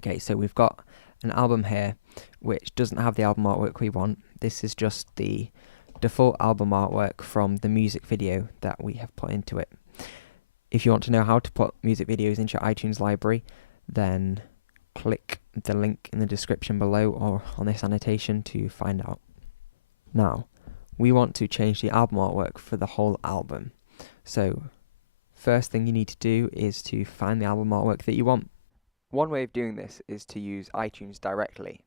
Okay, so we've got an album here which doesn't have the album artwork we want. This is just the default album artwork from the music video that we have put into it. If you want to know how to put music videos into your iTunes library, then click the link in the description below or on this annotation to find out. Now, we want to change the album artwork for the whole album. So, first thing you need to do is to find the album artwork that you want. One way of doing this is to use iTunes directly.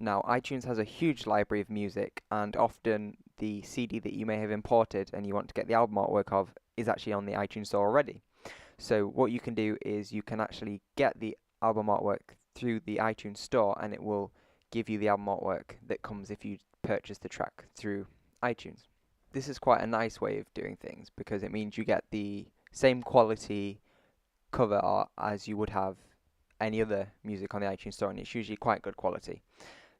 Now, iTunes has a huge library of music, and often the CD that you may have imported and you want to get the album artwork of is actually on the iTunes store already. So what you can do is you can actually get the album artwork through the iTunes store, and it will give you the album artwork that comes if you purchase the track through iTunes. This is quite a nice way of doing things because it means you get the same quality cover art as you would have any other music on the iTunes store, and it's usually quite good quality.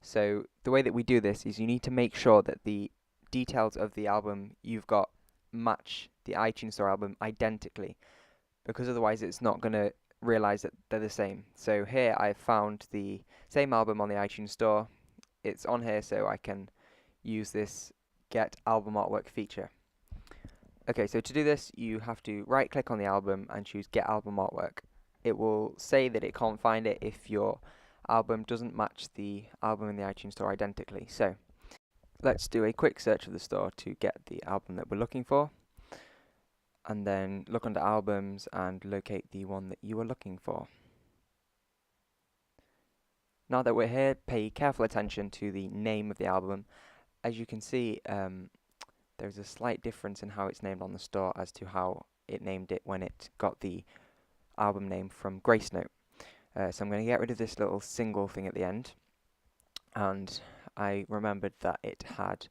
So the way that we do this is you need to make sure that the details of the album you've got match the iTunes store album identically, because otherwise it's not going to realize that they're the same. So here I've found the same album on the iTunes store. It's on here, so I can use this get album artwork feature. Okay, so to do this you have to right click on the album and choose get album artwork. It will say that it can't find it if your album doesn't match the album in the iTunes store identically. So let's do a quick search of the store to get the album that we're looking for, and then look under albums and locate the one that you are looking for. Now that we're here, pay careful attention to the name of the album. As you can see, there's a slight difference in how it's named on the store as to how it named it when it got the album name from Grace Note. So I'm going to get rid of this little single thing at the end, and I remembered that it had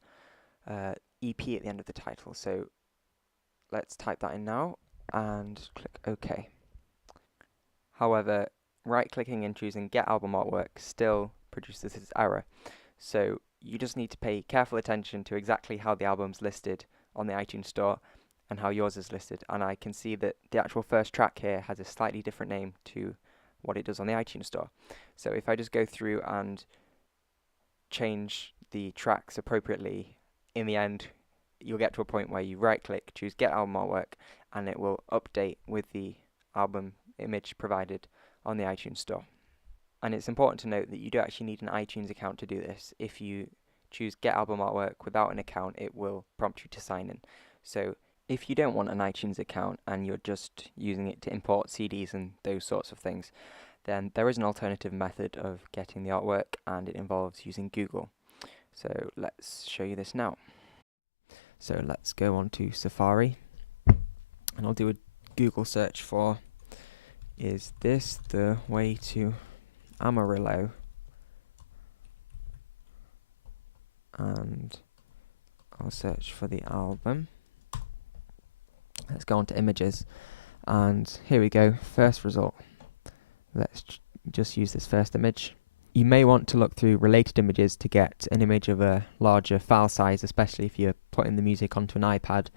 EP at the end of the title, so let's type that in now and click OK. However, right clicking and choosing get album artwork still produces this error, so you just need to pay careful attention to exactly how the album's listed on the iTunes store and how yours is listed. And I can see that the actual first track here has a slightly different name to what it does on the iTunes store. So if I just go through and change the tracks appropriately, in the end you'll get to a point where you right click, choose get album artwork, and it will update with the album image provided on the iTunes store. And it's important to note that you do actually need an iTunes account to do this. If you choose get album artwork without an account, it will prompt you to sign in. So if you don't want an iTunes account and you're just using it to import CDs and those sorts of things, then there is an alternative method of getting the artwork, and it involves using Google. So let's show you this now. So let's go on to Safari, and I'll do a Google search for, is this the way to Amarillo? And I'll search for the album. Let's go on to images, and here we go, first result. Let's just use this first image. You may want to look through related images to get an image of a larger file size, especially if you're putting the music onto an iPad.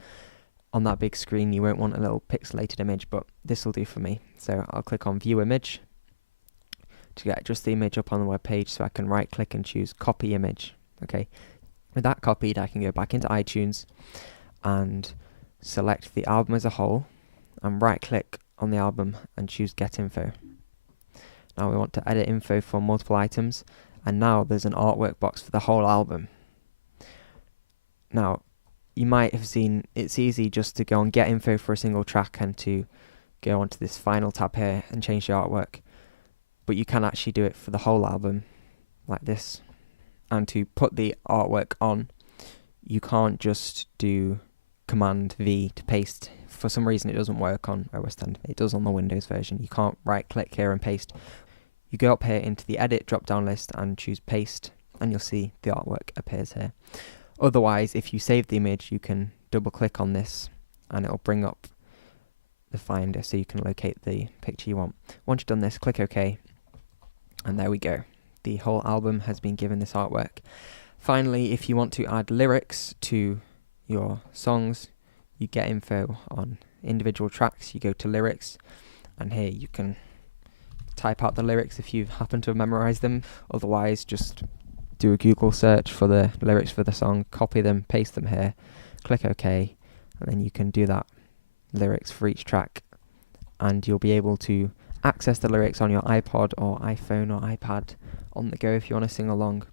On that big screen you won't want a little pixelated image, but this will do for me. So I'll click on view image to get just the image up on the web page, so I can right click and choose copy image. Okay, with that copied I can go back into iTunes and select the album as a whole and right click on the album and choose get info. Now we want to edit info for multiple items, and now there's an artwork box for the whole album. Now you might have seen it's easy just to go and get info for a single track and to go onto this final tab here and change the artwork, but you can actually do it for the whole album like this. And to put the artwork on, you can't just do Command V to paste. For some reason it doesn't work on OS X. It does on the Windows version. You can't right click here and paste. You go up here into the edit drop down list and choose paste, and you'll see the artwork appears here. Otherwise, if you save the image, you can double click on this and it'll bring up the finder so you can locate the picture you want. Once you've done this, click OK, and there we go. The whole album has been given this artwork. Finally, if you want to add lyrics to your songs, you get info on individual tracks, you go to lyrics, and here you can type out the lyrics if you happen to have memorized them. Otherwise, just do a Google search for the lyrics for the song, copy them, paste them here, click OK, and then you can do that lyrics for each track, and you'll be able to access the lyrics on your iPod or iPhone or iPad on the go if you want to sing along.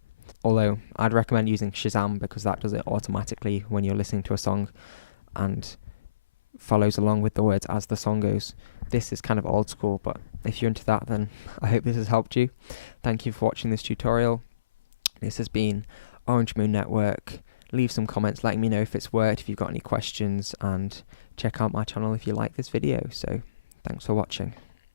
Although I'd recommend using Shazam, because that does it automatically when you're listening to a song and follows along with the words as the song goes. This is kind of old school, but if you're into that, then I hope this has helped you. Thank you for watching this tutorial. This has been Orange Moon Network. Leave some comments letting me know if it's worked, if you've got any questions, and check out my channel if you like this video. So thanks for watching.